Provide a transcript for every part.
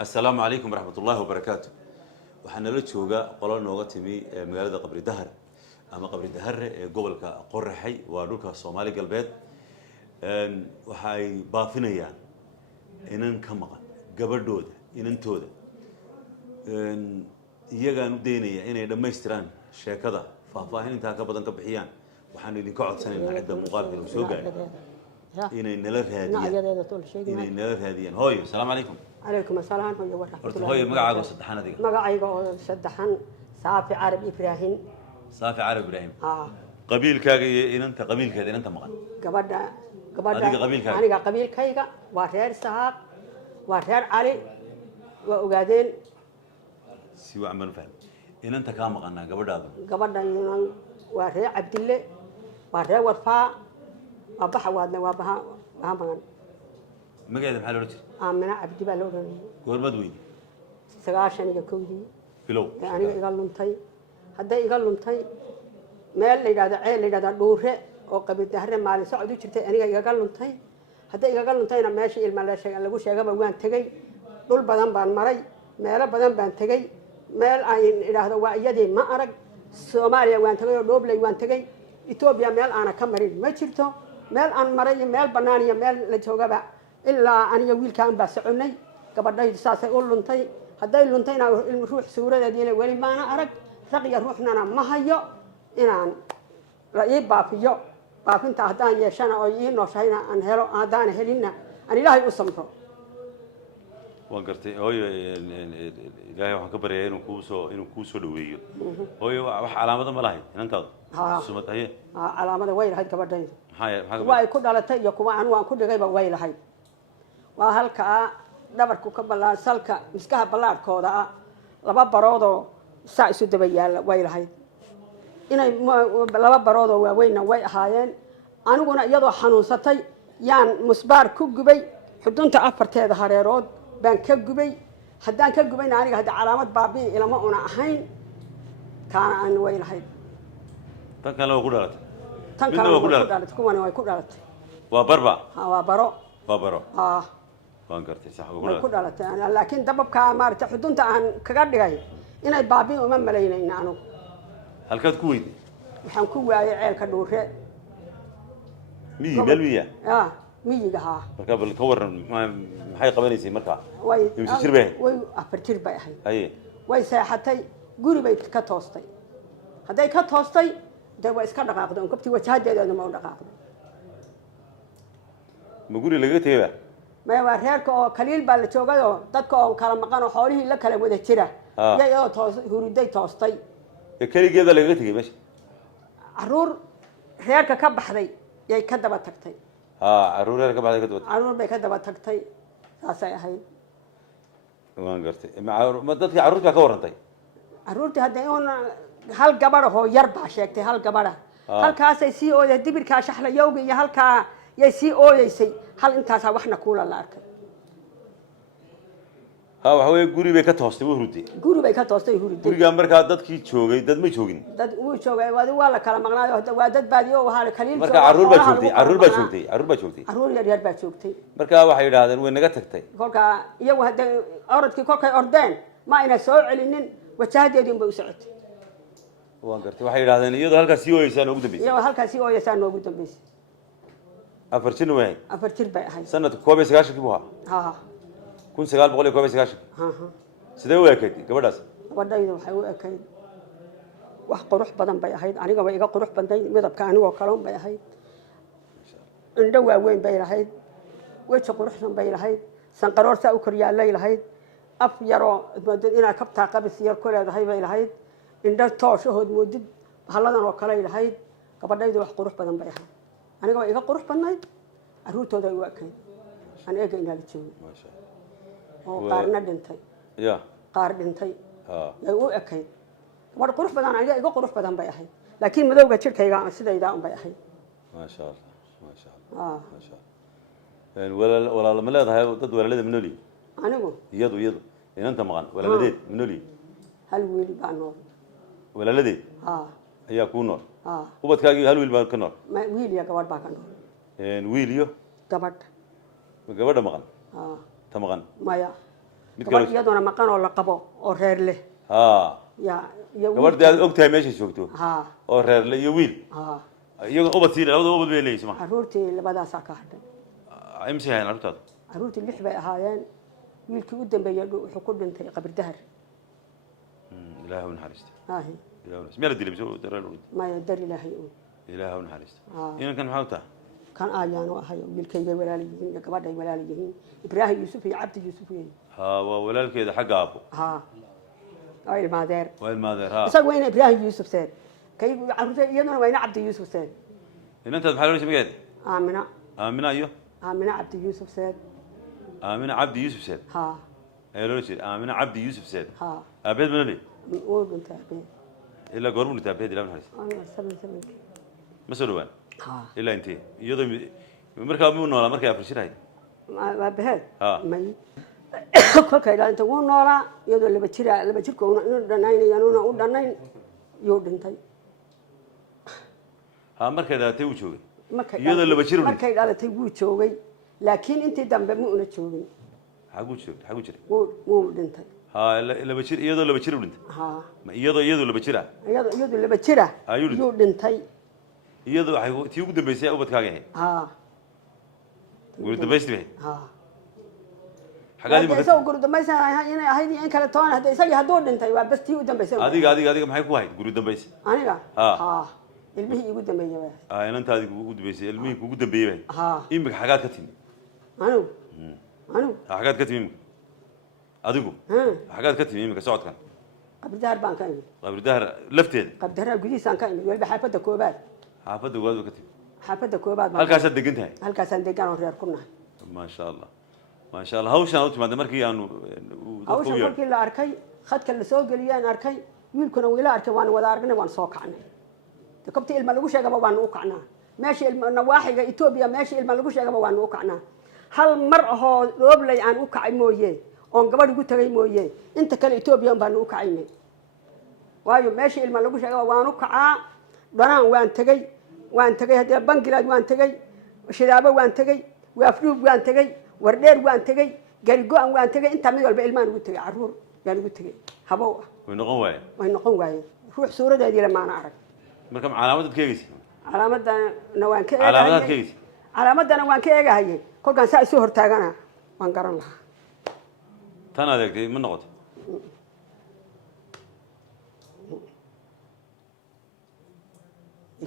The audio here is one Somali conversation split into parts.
السلام عليكم ورحمة الله وبركاته. waxaan la joogaa qolo nooga timi magaalada Qabri Dahar ama Qabri Dahar ee gobolka Qorraxay waa dhulka Soomaali galbeed waxay baafinayaan inan ka maqan gabadhooda inantooda iyagaan u deynaya inay dhameystiraan sheekada faahfaahin inta ka badan ka bixiyaan waxaan idin ka codsanaynaa cidda muuqaalka uu soo gaaray inay nala raadiyaan hooyo salaam calaykum عليكم السلام ورحمة الله. هوي مقعد صدحان هذيك. مقعد صدحان صافي عرب إبراهيم. صافي عرب إبراهيم. قبيل كاجي إن أنت قبيل كذا إن أنت مقعد. قبضة. هذيك قبيل كاجي. أنا قبيل كايجا وغير سحاب وغير علي وقاعدين. سوى عمل فهم. إن أنت كام مقعدنا قبضة هذا. قبضة إن وغير عبد الله وغير وفاء وبح وادنا وبها مقعد. ما قاعد بحاله رجل. آمنا عبد بالورن. قول بدوي. سقاشني كودي. كيلو. يعني يقولون تاي. هذا يقولون تاي. مال اللي هذا عيل اللي هذا دوره أو قبل دهر مال سعودي شرت يعني يقولون تاي. هذا يقولون تاي أنا ماشي الملاش اللي وش يجاب وين تجي. دول بدن بان مري. مال بدن بان تجي. مال عين اللي هذا وعيدي ما أرق. سوماليا وين تجي ودوبلي وين تجي. إثيوبيا مال أنا كمرين ما شرته. مال أنا مري مال بنانية مال اللي توجب إلا أن يقول كان بس عني قبل ده يساسا يقول لنتي هذا لنتينا المروح سورة دينا ولي ما أنا أرق رقي روحنا أنا ما هيا إن رأي بافيو بافين تهدان يشنا أو ينوشينا أن هلو هدان هلينا أنا لا يقسمه وانقرتي هو إلهي وحكبر إنه كوسو دويو هو علامة ما لاهي أنت سمت هي علامة وين هاي قبل ده هاي واي كود على تي يكون عنوان كود غيب وين هاي وهلك دبرك كبلا سلك مسكها بلاد كودا لبا برودو سايس دبيال ويلهاyd inay laba barood oo waaweyn way ahaayeen aniguna iyadoo xanuunsatay yaan musbaar ku gubay xudunta afarteeda hareerood baan ka gubay hadaan ka gubayna aniga hada calaamad baabii ilama una ahayn kaana aan waylahayd tan kale oo ku dhalatay tan kale oo ku dhalatay kuwan way ku dhalatay waa barba waa baro waa baro وانقرتي صح وقول كل أنا لكن دبب كامار تحدون تان كقدر جاي إن البابين وما ملايين إنه هل كانت كويت؟ وحن كوي عيال كدور مية مية جها مركب الكور ما حي قبلي سي مركب يمشي شربه وي أفرتير بقى هي وي ساحتي قولي بيت كتوستي هذا كتوستي ده ويس كذا قاعدون كبتي وجهاد ده ما ولا قاعد ما قولي لقيته بقى ما هو ريالك أو كليل بالتوجه تدك أو كلام مكانه حوله لك كلام وده ترى يا توس هوريدي توستي كلي كذا لقيته بس عرور ريالك كب حدي يا كذا بتكتي عرور ريالك بعد كذا عرور بكذا بتكتي أساء هاي ما قرتي ما تدك عرور كورنتي عرور تهديون هل جبره هو يربع شيء هل جبره هل كاسي سي أو يدبر كاشحلة يوجي هل كا يسي أو يسي هل أنت سوحنا كولا لارك هو يقولي بكتوستي وهردي قولوا بكتوستي وهردي قولي جامبر كادت كي شوقي دد ما يشوقين دد وشوقي ولا كلام مغنى ودد باديو وهذا كليل مركا عرور بشوقتي عرور يا بشوقتي مركا واحد هذا وين نقتكتي كلك يو هذا أردك كلك أردان ما إنا سوء علنين وشاهد يدين بوسعت وانقرتي واحد هذا يدو هلك سيو يسان وقدم بيس يو هلك سيو يسان وقدم بيس أفرتين وين أفرتين بقى هاي سنة كوبي سكاشك بوها كون سجال بقولي كوبي سكاشك سدوا أكيد كبرداس ودا يدو حيو أكيد وحقروح بدن بقى هاي أنا قبل إيجا قروح بدن ماذا كانوا وكلام بقى هاي ندوا وين بقى هاي وش قروح سن بقى هاي سنقرار سأكريا الليل هاي أف يرى مدد إنا كبتها قبل سير كل هذا هاي بقى هاي إن توش هود مدد هلا وكلا هاي قبل يدو وحقروح بدن بقى هاي أنا قبل إيجا قروح بدن أروت هذا يوكل أنا إيجا إنها لتشوي ما شاء الله قارنا دنتي يا قار دنتي يوكل قبل قروح بدن أنا إيجا قروح بدن بيحي لكن مدوجة شركة إيجا سيدا إيجا بيحي ما شاء الله ما شاء الله ما شاء الله ولا ملاذ هاي ضد ولا لذي منولي أنا قول يدو إن أنت مغان ولا لذي منولي هل ويلي بانور ولا لذي هي كونور وبد كاجي هل ويل بانور ما ويلي يا قبل باكنور إن ويليو قبل قبل مغان تمغان مايا gabadh iyaduna maqan oo la qabo oo reer leh ya gabadha aad ogtahay meesha joogto oo reer leh iyo wiil iyaga ubadtii labada ubad bay leeyeen ma caruurtii labadaas ka hadhay imsi hayeen caruurtaada caruurtii lix bay ahaayeen wiilkii u dambeeyay wuxuu ku dhintay qabri dahar ilaahu naxariisto ilaahu meel dilay soo dareero ma yadar ilaahay ilaahu naxariisto inaan kan maxaa tahay kan ayaan ahay wiilkayga walaalihiin gabadhay walaalihiin ibraahim yuusuf iyo cabdi yuusuf waa walaalkeeda xagga aabo ay ilmaadeer ha isagu wayna ibraahim yuusuf seen kay caruurta iyaduna wayna cabdi yuusuf seen inantaad maxaa loo sameeyay aamina iyo cabdi yuusuf seen cabdi yuusuf seen ay loo jeeday cabdi yuusuf seen abeed manali oo dhinta abeed ila goormu dhinta abeed ilaa ma soo dhawaan ila intee iyadoo markaa muu noolaa markay afrshirahay abeed may kolkay dhalinta wuu noolaa iyadoo laba jirka inuu dhanaynayaan u dhanayn yuu dhintay markay dhalatay wuu joogay iyadoo laba jir markay dhalatay wuu joogay laakiin intii dambe ma una joogin xaguu jiray wuu dhintay laba jir iyadoo laba jir u dhintay iyadoo laba jira iyadoo laba jira yuu dhintay iyadoo waxay tii ugu dambeysay ubadkaaga ahayd ugu dambeysay isagoo guri dambaysan inay ahayd in kale toona hadda isagii hadduu dhintay waa bas tii u dambaysay adiga maxay ku ahayd guri dambaysay aniga ilmihii igu dambeeyay inantaadii ugu dambeysay ilmihii ugu dambeeyay imika xagaad ka timi anigu xagaad ka timi adigu xagaad ka timi imika socodkan qabri dahar baan ka imid qabri dahar lafteeda qabri dahar gudihiisaan ka imid waliba xaafadda koobaad ka timi xaafadda koobaad halkaasaad degan tahay halkaasaan degan oo reer ku nahay maasha allah hawshaan u timaada markii aanu hawshan markii la arkay khadka la soo geliyaan arkay wiilkuna wiila arkay waan wada aragnay waan soo kacnay kabti ilma lagu sheegaba waan u kacnaa meeshii ilma nawaaxiga Itoobiya meeshii ilma lagu sheegaba waan u kacnaa hal mar ahoo rooblay aan u kacay mooyee oon gabadh ugu tagay mooyee inta kale Itoobiya baan u kacaynay waayo meeshii ilma lagu sheegaba waan u kacaa dhanaan waan tagay hadda Bangilaad waan tagay Shiraabo waan tagay Waafduub waan tagay wardheer waan tagay garigo'an waan tagay inta mid walba ilmaan ugu tagay caruur yaan ugu tagay habow way noqon waaye ruux suuradeedii la maana arag marka calaamad keegaysi calaamadana waan ka eegahayay kolkaan saa isu hortaagana waan garan lahaa tan adeegtay ma noqoto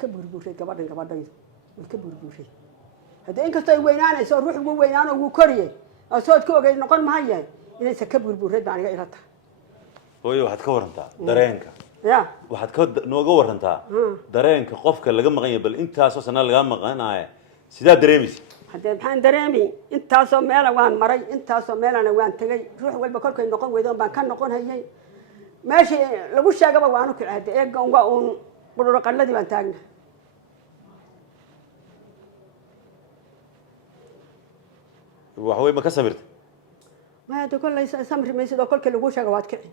ka burburay gabadhaydu way ka burburay haddii inkastoo ay weynaanayso ruux ugu weynaanoo ugu koriyey oo sood ka ogay noqon mahaye inaysan ka burburay baan iga ila tahay hooyo waxaad ka warantaa dareenka waxaad nooga warantaa dareenka qofka laga maqan yahay bal intaasoo sana laga maqanaaya sidaa dareemaysa haddee maxaan dareemi intaasoo meela waan maray intaasoo meelana waan tegay ruux walba kolkay noqon weydoon baan ka noqon hayay meeshii lagu sheegaba waanu kicay hadde eegan waa uun qudhuraqalladii baan taagna waxawey ma ka sabirta maya de kollay samri maysidoo kolkii lagu sheega waad kici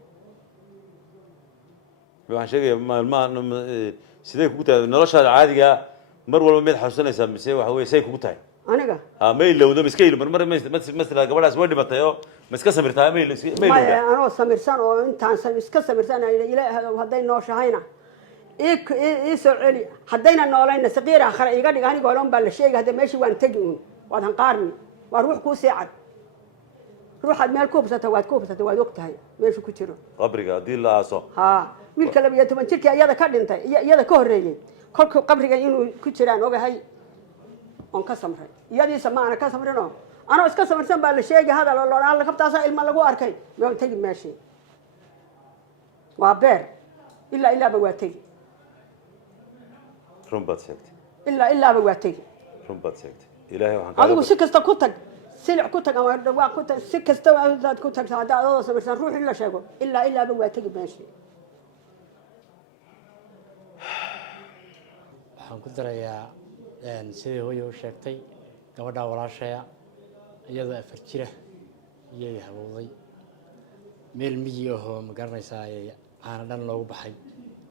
waxaan sheegaya maalmaha sidee kugu tahay noloshaada caadiga mar walba meed xasuusanaysaa mise waxa wey say kugu tahay aniga ma ilowdo ma iska ilo mar masla gabadhaas way dhimatay oo ma iska samirtaa ma maya anoo samirsan oo intaan iska samirsan ilaahay hadday nooshahayna ii soo celi haddayna noolayna saqiir aakhira iga dhig anigoo dhan baa la sheegay hadda meeshii waan tegi uun waad hanqaarmi waa ruux kuu sii cad ruuxaad meel ku hubsata waad ku hubsata waad og tahay meeshu ku jiro qabriga haddii la aaso wiilka 12 jirkii iyada ka dhintay iyada ka horreeyay kolkuu qabriga inuu ku jiraan ogahay on ka samray iyadiisa ma ana ka samrino anoo iska samirsan baa la sheegay hadal oo la kabtaasa ilma lagu arkay waan tagi meeshii waa beer ilaa ba waa tagi runbaad sheegtay ilaa ba waa tagi runbaad sheegtay ilaahay waxaan ka adigu si kasta ku tag silic ku tag ama dhawaa ku tag si kasta aad ku tagtaa adoo samirsan ruux in la sheego ilaa ba waa tagi meeshii waxaan ku darayaa sidii hooyo u sheegtay gabadha walaashaya iyadoo 4 jira iyay habowday meel miyi ah ma garanaysaa ay caana dhan loogu baxay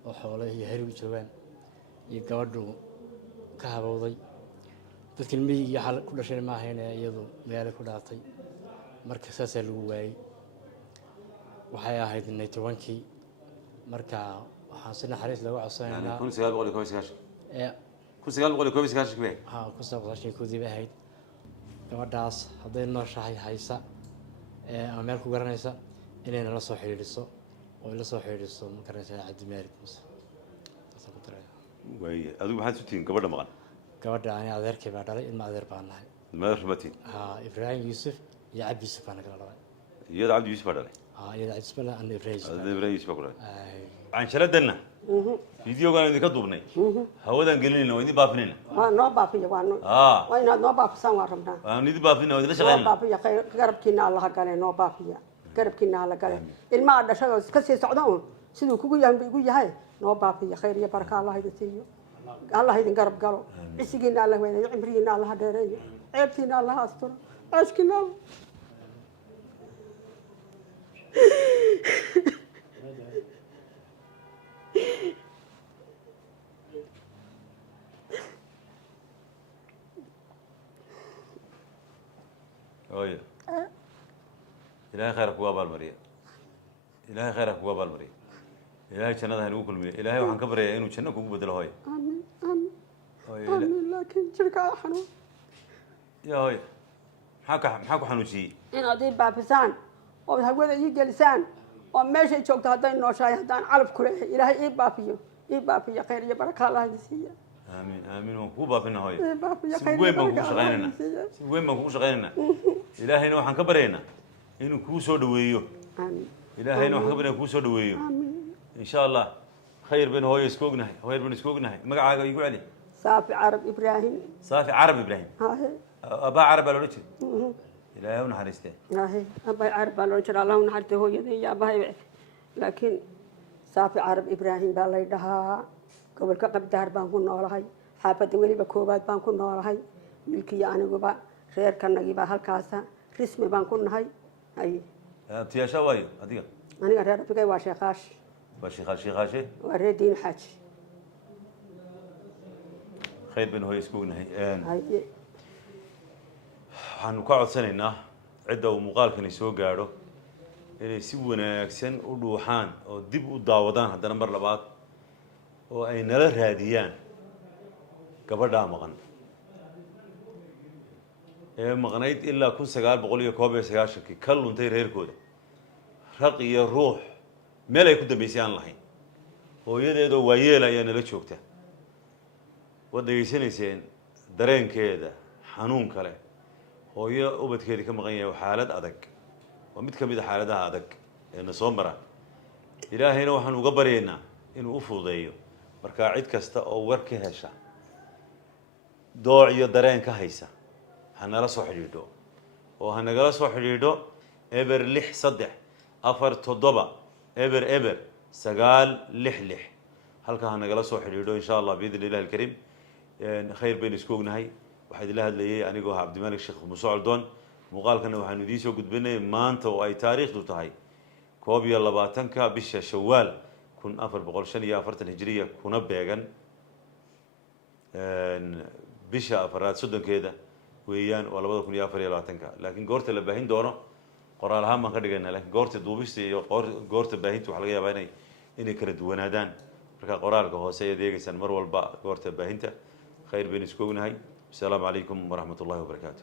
oo xoolo iyo hari u joogaan iyo gabadhu ka habowday dadkii miyi xal ku dhashay ma ahayn iyadoo magaalo ku dhaatay marka saas lagu waayay waxay ahayd 91kii marka waxaan si naxariis lagu يعني codsanaynaa كل سجال بقول كويس كاش ee كل سجال بقول كويس كاش كبير waxaa ku saabsan koodii bay ahayd gabadhaas hadday nooshahay haysa ama meel ku garanaysa inay nala soo xiriiriso oo la soo xiriiriso ma garanaysaa cabdi maarid muse taasaan ku daraya وي أدو ما حد ستين قبل ما قال gabadha ani adeerkay baa dhalay ilma adeer baan nahay ما رحمتي ibraahim yuusuf iyo cabdi yuusuf baan kala dhalay يد عبد يوسف هذا iyada cabdi yuusuf ana ibraahim yuusuf هذا إبراهيم يوسف بقول عن شلدنا فيديو قالوا إنك كذبني هودا قلنا وإني بافنين waa noo baafiya waa noo waa inaad noo baafisaan waa rabnaa أنا ندي بافنين وإني ليش noo غيرنا baafiya garabkiina allaha gale noo baafiya garabkiina alla gale ilmaha dhashada ka sii socda un siduu kugu yahay igu yahay noo baafiya khayr iyo baraka allah idin siiyo allah idin garab galo cisigiina allah weynayo cimrigiina allaha dheereeyo ceebtiina allaha asturo caaskiina allah أوه إلهي خيرك وابا المريء إلهي خيرك وابا المريء إلهي كنا ده نقول كل مية إلهي وحن كبر إنه كنا كوب بدل هاي aamin aamin هاي aamin laakiin jirkaa xanuun يا هاي محاكو حنوشي inaad ii baafisaan ood hawada ii gelisaan oo meeshay joogto hadday nooshahay haddaan calaf ku leeyahay ilaahay ii baafiyo khayr iyo baraka allah idin siiya آمين آمين وكوبا فينا هاي ii baafiyo khayr وين iyo ما baraka كوش allah غيرنا idin siiya وين ما كوش غيرنا إلهي نوحن كبرينا إنه كوسو دويو aamin إلهي نوحن كبرينا كوسو دويو aamin إن شاء الله خير بين هاي سكوجنا خير بين سكوجنا ما قاعد يقول عليه saafi carab ibraahim صافي عربي إبراهيم hahe أبا عربي ولا رجل إلهي ونحرسته hahe abbay carab baa loo jira allah u naxariista hooyada iyo aabbahay laakiin saafi carab ibraahim baa lay dhahaa gobolka qabdaar baan ku noolahay xaafadda weliba koowaad baan ku noolahay wiilkiiyo aniguba reerkanagibaa halkaasa rismi baan ku nahay haye تياشا وايو هذيك aniga reer abigay waa sheekaash شيخاشي waa reer diin xaaji خير بين هاي سكوجنا haye waxaanu ka codsanaynaa cidda uu muuqaalkani soo gaadho inay si wanaagsan u dhuuxaan oo dib u daawadaan haddana mar labaad oo ay nala raadiyaan gabadhaa maqan ee maqnayd ilaa 1991 ka luntay reerkooda raq iyo ruux meel ay ku dambaysay aan lahayn hooyadeedoo waayeel ayaa nala joogta waad dhegaysanayseen dareenkeeda xanuun kale hooyo ubadkeedii ka maqan yahay xaalad adag waa mid ka mid a xaaladaha adag ee na soo mara ilaahayna waxaan uga baryaynaa inuu u fududeeyo markaa cid kasta oo war ka hesha dooc iyo dareen ka haysa ha nala soo xidhiidho oo ha nagala soo xidhiidho eber 63 47 eber eber 966 halkaa ha nagala soo xidhiidho insha allah biidni illahi alkariim khayr baynu isku ognahay waxaa idinla hadlayay anigoo ah cabdimalik sheekh muuse coldoon muuqaalkana waxaanu idiin soo gudbinay maanta oo ay taariikhdu tahay 21 bisha shawaal 1445 hijriya kuna beegan bisha afaraad soddonkeeda weeyaan waa 2024 laakiin goorta la baahin doono qoraal ahaan baan ka dhigaynaa laakiin goorta duubista iyo goorta baahinta waxaa laga yaabaa inay kala duwanaadaan marka qoraalka hoose ayaad eegaysaan mar walba goorta baahinta khayr baynu isku ognahay السلام عليكم ورحمة الله وبركاته